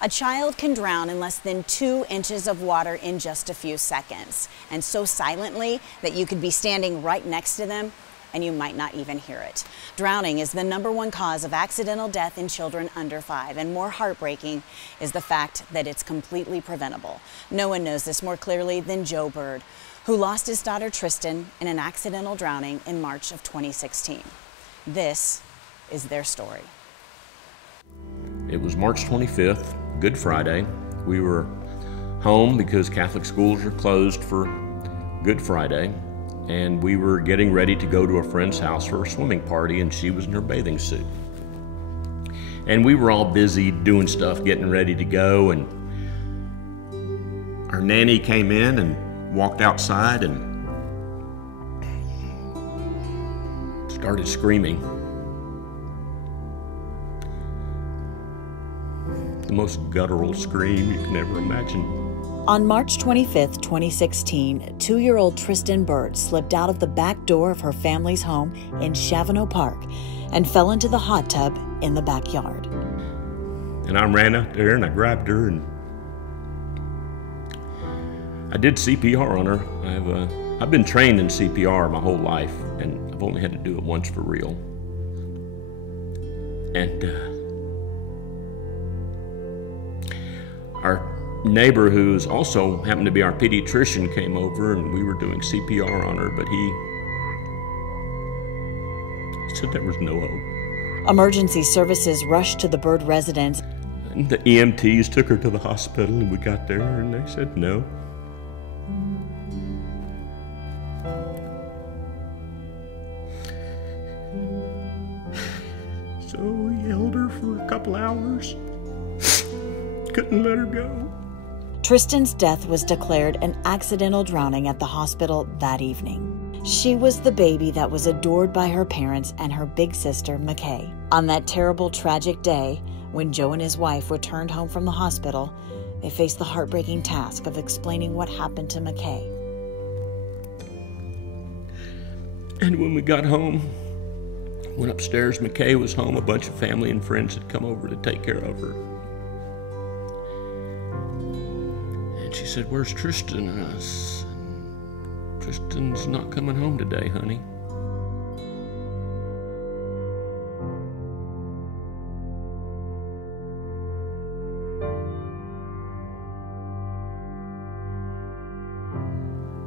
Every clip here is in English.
A child can drown in less than 2 inches of water in just a few seconds, and so silently that you could be standing right next to them and you might not even hear it. Drowning is the #1 cause of accidental death in children under 5, and more heartbreaking is the fact that it's completely preventable. No one knows this more clearly than Joe Bird, who lost his daughter Tristan in an accidental drowning in March of 2016. This is their story. It was March 25th, Good Friday. We were home because Catholic schools are closed for Good Friday, and we were getting ready to go to a friend's house for a swimming party, and she was in her bathing suit. And we were all busy doing stuff, getting ready to go, and our nanny came in and walked outside and started screaming. The most guttural scream you can ever imagine. On March 25th, 2016, 2-year-old Tristan Bird slipped out of the back door of her family's home in Chavano Park and fell into the hot tub in the backyard. And I ran out there and I grabbed her and I did CPR on her. I've been trained in CPR my whole life, and I've only had to do it once for real. And our neighbor, who's also happened to be our pediatrician, came over and we were doing CPR on her, but he said there was no hope. Emergency services rushed to the Bird residence. And the EMTs took her to the hospital, and we got there and they said no. So we held her for a couple hours. Couldn't let her go. Tristan's death was declared an accidental drowning at the hospital that evening. She was the baby that was adored by her parents and her big sister, McKay. On that terrible, tragic day, when Joe and his wife returned home from the hospital, they faced the heartbreaking task of explaining what happened to McKay. And when we got home, went upstairs, McKay was home. A bunch of family and friends had come over to take care of her. And she said, "Where's Tristan?" And I said, "Tristan's not coming home today, honey."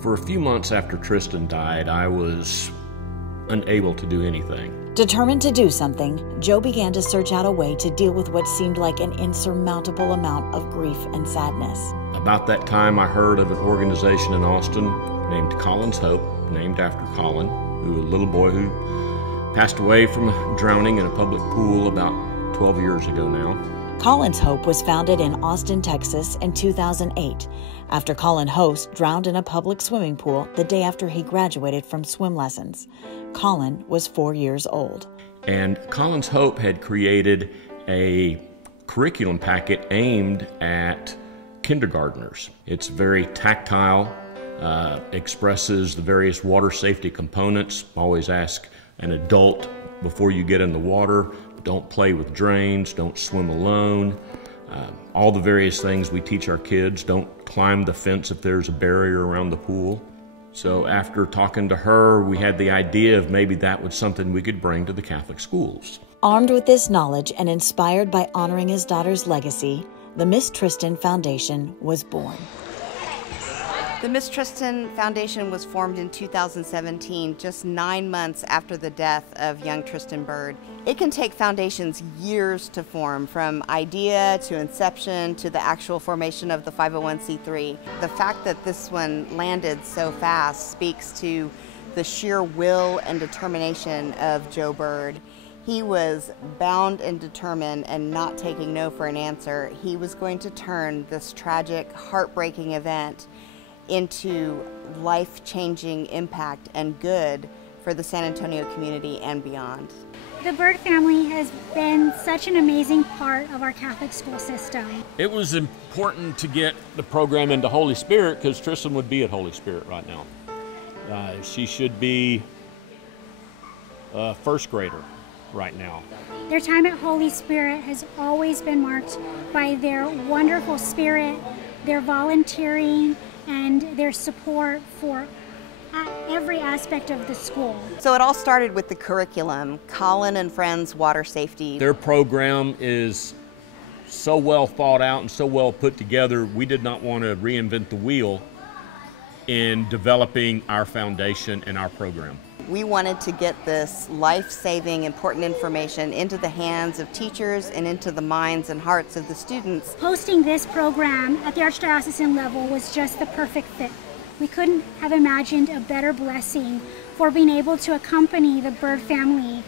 For a few months after Tristan died, I was unable to do anything. Determined to do something, Joe began to search out a way to deal with what seemed like an insurmountable amount of grief and sadness. About that time, I heard of an organization in Austin named Colin's Hope, named after Colin, a little boy who passed away from drowning in a public pool about 12 years ago now. Colin's Hope was founded in Austin, Texas in 2008 after Colin Host drowned in a public swimming pool the day after he graduated from swim lessons. Colin was 4 years old. And Colin's Hope had created a curriculum packet aimed at kindergartners. It's very tactile, expresses the various water safety components. Always ask an adult before you get in the water. Don't play with drains, don't swim alone. All the various things we teach our kids. Don't climb the fence if there's a barrier around the pool. So after talking to her, we had the idea of maybe that was something we could bring to the Catholic schools. Armed with this knowledge and inspired by honoring his daughter's legacy, the Miss Tristan Foundation was born. The Miss Tristan Foundation was formed in 2017, just 9 months after the death of young Tristan Bird. It can take foundations years to form, from idea to inception to the actual formation of the 501c3. The fact that this one landed so fast speaks to the sheer will and determination of Joe Bird. He was bound and determined and not taking no for an answer. He was going to turn this tragic, heartbreaking event into life-changing impact and good for the San Antonio community and beyond. The Bird family has been such an amazing part of our Catholic school system. It was important to get the program into Holy Spirit because Tristan would be at Holy Spirit right now. She should be a first grader right now. Their time at Holy Spirit has always been marked by their wonderful spirit, their volunteering, and their support for every aspect of the school. So it all started with the curriculum, Colin and Friends Water Safety. Their program is so well thought out and so well put together, we did not want to reinvent the wheel in developing our foundation and our program. We wanted to get this life-saving, important information into the hands of teachers and into the minds and hearts of the students. Hosting this program at the Archdiocesan level was just the perfect fit. We couldn't have imagined a better blessing for being able to accompany the Bird family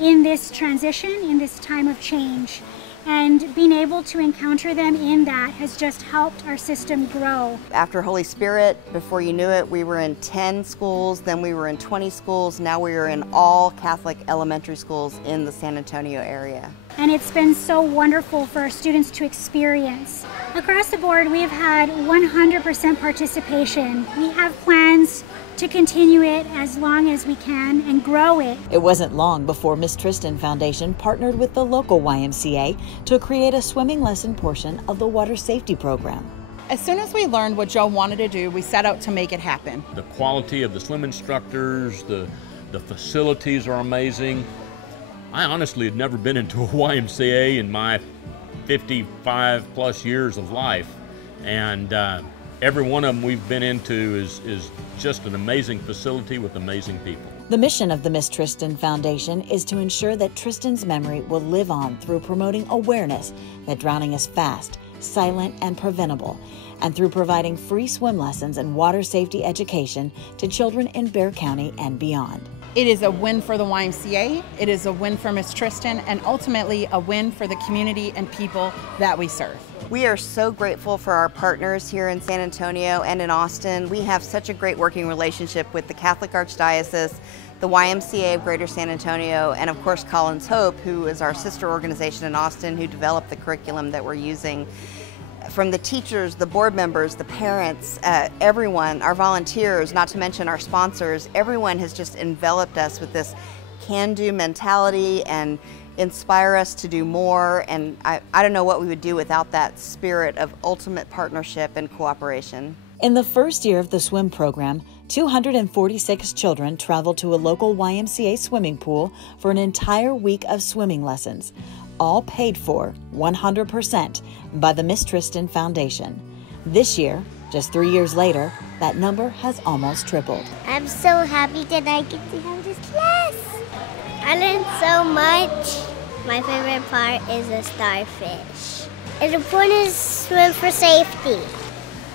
in this transition, in this time of change. And being able to encounter them in that has just helped our system grow. After Holy Spirit, before you knew it, we were in 10 schools, then we were in 20 schools, now we are in all Catholic elementary schools in the San Antonio area. And it's been so wonderful for our students to experience. Across the board, we've had 100% participation. We have plans to continue it as long as we can and grow it. It wasn't long before Miss Tristan Foundation partnered with the local YMCA to create a swimming lesson portion of the water safety program. As soon as we learned what Joe wanted to do, we set out to make it happen. The quality of the swim instructors, the facilities are amazing. I honestly had never been into a YMCA in my 55 plus years of life, and every one of them we've been into is just an amazing facility with amazing people. The mission of the Miss Tristan Foundation is to ensure that Tristan's memory will live on through promoting awareness that drowning is fast, silent, and preventable, and through providing free swim lessons and water safety education to children in Bexar County and beyond. It is a win for the YMCA, it is a win for Miss Tristan, and ultimately a win for the community and people that we serve. We are so grateful for our partners here in San Antonio and in Austin. We have such a great working relationship with the Catholic Archdiocese, the YMCA of Greater San Antonio, and of course Colin's Hope, who is our sister organization in Austin, who developed the curriculum that we're using. From the teachers, the board members, the parents, everyone, our volunteers, not to mention our sponsors, everyone has just enveloped us with this can-do mentality and inspire us to do more. And I don't know what we would do without that spirit of ultimate partnership and cooperation. In the first year of the swim program, 246 children traveled to a local YMCA swimming pool for an entire week of swimming lessons, all paid for 100% by the Miss Tristan Foundation. This year, just 3 years later, that number has almost tripled. I'm so happy that I get to have this class. I learned so much. My favorite part is the starfish. It's important to swim for safety.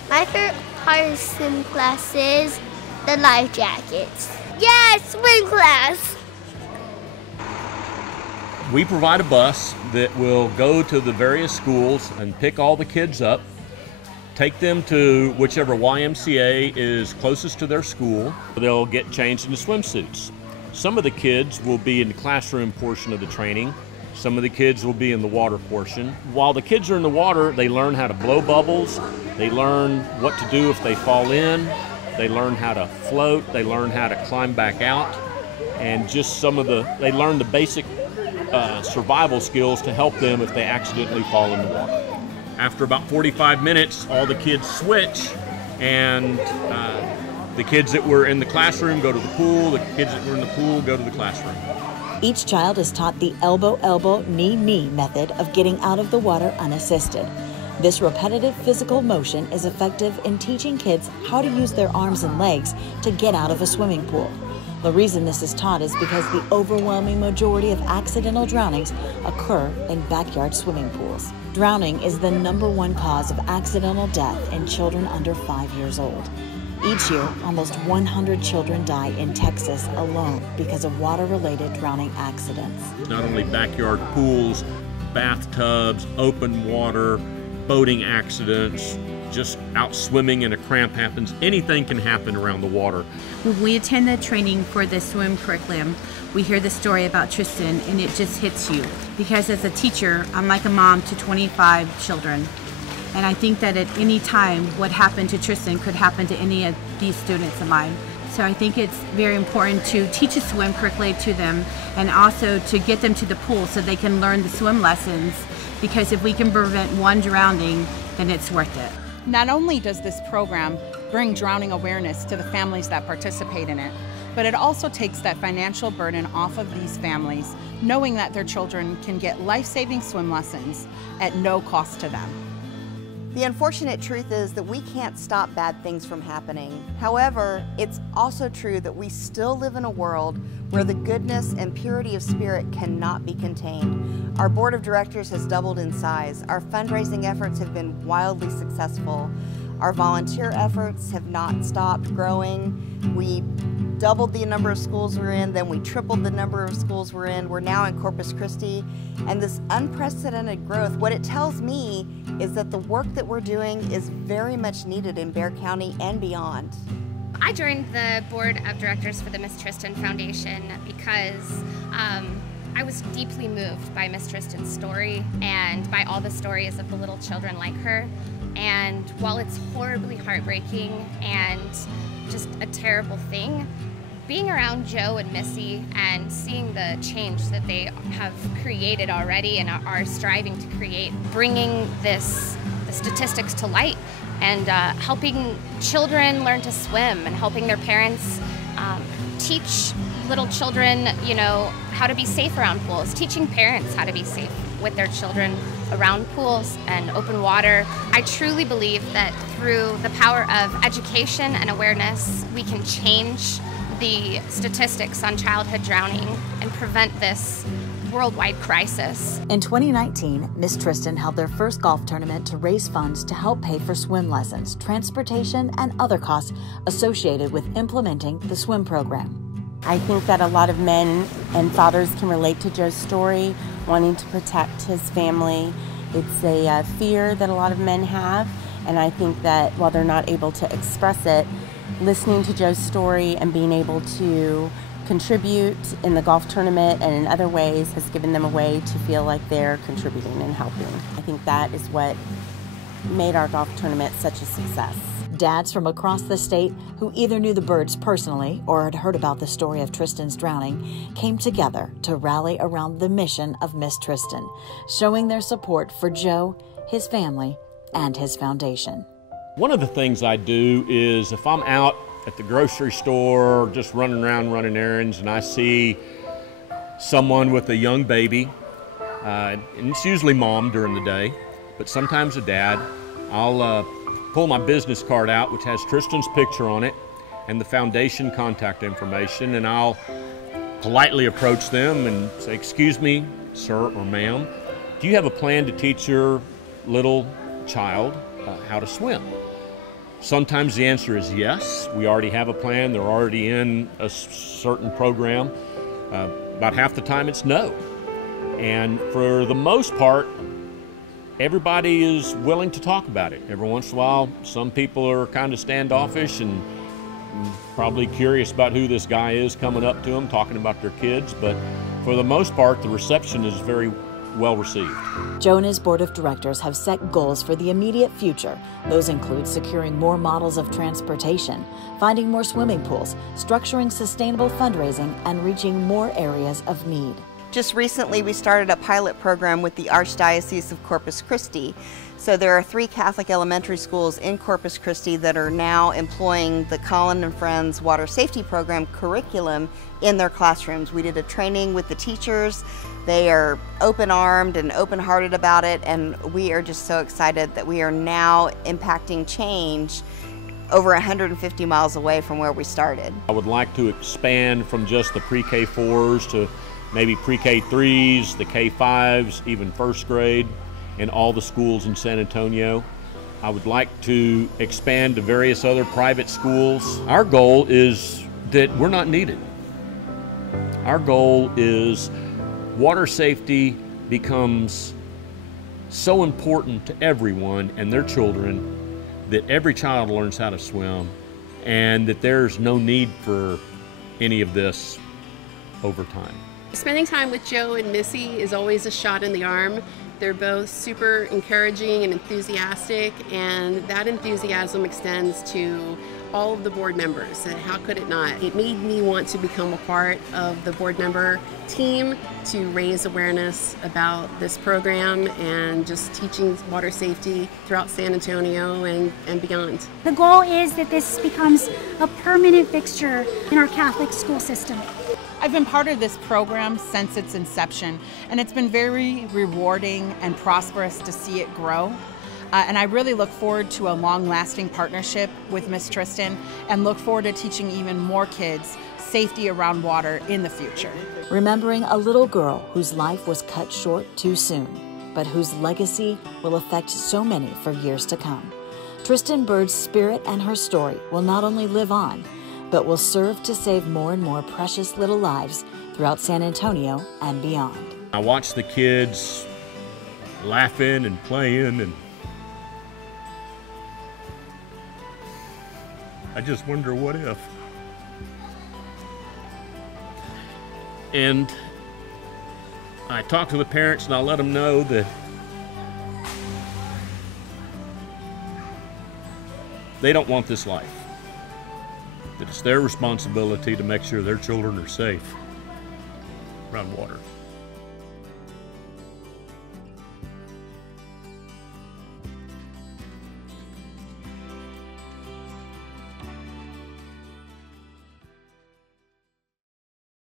My favorite part of swim class is the life jackets. Yes, swim class! We provide a bus that will go to the various schools and pick all the kids up, take them to whichever YMCA is closest to their school. They'll get changed into swimsuits. Some of the kids will be in the classroom portion of the training. Some of the kids will be in the water portion. While the kids are in the water, they learn how to blow bubbles. They learn what to do if they fall in. They learn how to float. They learn how to climb back out. And just they learn the basic survival skills to help them if they accidentally fall in the water. After about 45 minutes, all the kids switch, and the kids that were in the classroom go to the pool, the kids that were in the pool go to the classroom. Each child is taught the elbow-elbow, knee-knee method of getting out of the water unassisted. This repetitive physical motion is effective in teaching kids how to use their arms and legs to get out of a swimming pool. The reason this is taught is because the overwhelming majority of accidental drownings occur in backyard swimming pools. Drowning is the #1 cause of accidental death in children under 5 years old. Each year, almost 100 children die in Texas alone because of water-related drowning accidents. Not only backyard pools, bathtubs, open water, boating accidents, just out swimming and a cramp happens. Anything can happen around the water. When we attend the training for the swim curriculum, we hear the story about Tristan and it just hits you. Because as a teacher, I'm like a mom to 25 children. And I think that at any time, what happened to Tristan could happen to any of these students of mine. So I think it's very important to teach a swim correctly to them, and also to get them to the pool so they can learn the swim lessons, because if we can prevent one drowning, then it's worth it. Not only does this program bring drowning awareness to the families that participate in it, but it also takes that financial burden off of these families, knowing that their children can get life-saving swim lessons at no cost to them. The unfortunate truth is that we can't stop bad things from happening. However, it's also true that we still live in a world where the goodness and purity of spirit cannot be contained. Our board of directors has doubled in size. Our fundraising efforts have been wildly successful. Our volunteer efforts have not stopped growing. We doubled the number of schools we're in, then we tripled the number of schools we're in. We're now in Corpus Christi. And this unprecedented growth, what it tells me is that the work that we're doing is very much needed in Bexar County and beyond. I joined the board of directors for the Miss Tristan Foundation because I was deeply moved by Miss Tristan's story and by all the stories of the little children like her. And while it's horribly heartbreaking and just a terrible thing, being around Joe and Missy and seeing the change that they have created already and are striving to create, bringing the statistics to light and helping children learn to swim and helping their parents teach little children, you know, how to be safe around pools, teaching parents how to be safe with their children around pools and open water. I truly believe that through the power of education and awareness, we can change the statistics on childhood drowning and prevent this worldwide crisis. In 2019, Miss Tristan held their first golf tournament to raise funds to help pay for swim lessons, transportation, and other costs associated with implementing the swim program. I think that a lot of men and fathers can relate to Joe's story, wanting to protect his family. It's a fear that a lot of men have, and I think that while they're not able to express it, listening to Joe's story and being able to contribute in the golf tournament and in other ways has given them a way to feel like they're contributing and helping. I think that is what made our golf tournament such a success. Dads from across the state who either knew the birds personally or had heard about the story of Tristan's drowning came together to rally around the mission of Miss Tristan, showing their support for Joe, his family, and his foundation. One of the things I do is if I'm out at the grocery store, just running around running errands, and I see someone with a young baby, and it's usually mom during the day, but sometimes a dad, I'll pull my business card out, which has Tristan's picture on it and the foundation contact information, and I'll politely approach them and say, "Excuse me, sir or ma'am, do you have a plan to teach your little child how to swim?" Sometimes the answer is yes. We already have a plan. They're already in a certain program. About half the time it's no. And for the most part, everybody is willing to talk about it. Every once in a while, some people are kind of standoffish and probably curious about who this guy is coming up to them, talking about their kids. But for the most part, the reception is very well received. Joe and his board of directors have set goals for the immediate future. Those include securing more models of transportation, finding more swimming pools, structuring sustainable fundraising, and reaching more areas of need. Just recently, we started a pilot program with the Archdiocese of Corpus Christi. So there are 3 Catholic elementary schools in Corpus Christi that are now employing the Collin and Friends Water Safety Program curriculum in their classrooms. We did a training with the teachers. They are open-armed and open-hearted about it, and we are just so excited that we are now impacting change over 150 miles away from where we started. I would like to expand from just the pre-K 4s to maybe pre-K 3s, the K5s, even first grade in all the schools in San Antonio. I would like to expand to various other private schools. Our goal is that we're not needed. Our goal is water safety becomes so important to everyone and their children that every child learns how to swim and that there's no need for any of this over time. Spending time with Joe and Missy is always a shot in the arm They're both super encouraging and enthusiastic, and that enthusiasm extends to all of the board members. And how could it not? It made me want to become a part of the board member team to raise awareness about this program and just teaching water safety throughout San Antonio and beyond. The goal is that this becomes a permanent fixture in our Catholic school system. I've been part of this program since its inception, and it's been very rewarding and prosperous to see it grow. And I really look forward to a long-lasting partnership with Miss Tristan and look forward to teaching even more kids safety around water in the future. Remembering a little girl whose life was cut short too soon, but whose legacy will affect so many for years to come. Tristan Bird's spirit and her story will not only live on, but will serve to save more and more precious little lives throughout San Antonio and beyond. I watch the kids laughing and playing, and I just wonder what if. And I talk to the parents and I let them know that they don't want this life. That it's their responsibility to make sure their children are safe around water.